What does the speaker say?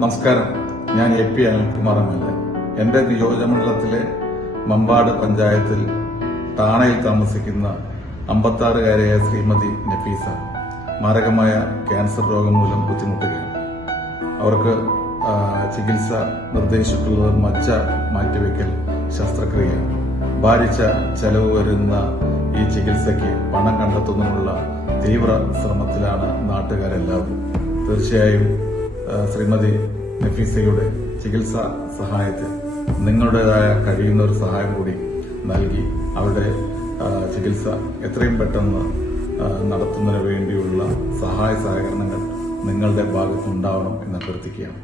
നമസ്കാരം, ഞാൻ AP Anilkumar MLA. എന്റെ നിയോജകമണ്ഡലത്തിലെ മമ്പാട് പഞ്ചായത്തിൽ താണയിൽ താമസിക്കുന്ന 56-കാരിയായ ശ്രീമതി നഫീസ മാരകമായ ക്യാൻസർ രോഗം മൂലം ബുദ്ധിമുട്ടുകയാണ്. അവർക്ക് ചികിത്സ നിർദ്ദേശിച്ചിട്ടുള്ളത് മജ്ജ മാറ്റിവെക്കൽ ശസ്ത്രക്രിയയാണ്. ഭാരിച്ച ചെലവ് വരുന്ന ഈ ചികിത്സയ്ക്ക് പണം കണ്ടെത്തുന്നതിനുള്ള തീവ്ര ശ്രമത്തിലാണ് നാട്ടുകാരെല്ലാവരും. തീർച്ചയായും ശ്രീമതി നഫീസയുടെ ചികിത്സാ സഹായത്തിൽ നിങ്ങളുടേതായ കഴിയുന്ന ഒരു സഹായം കൂടി നൽകി അവരുടെ ചികിത്സ എത്രയും പെട്ടെന്ന് നടത്തുന്നതിന് വേണ്ടിയുള്ള സഹായ സഹകരണങ്ങൾ നിങ്ങളുടെ ഭാഗത്തുണ്ടാവണം എന്ന് അഭ്യർത്ഥിക്കുകയാണ്.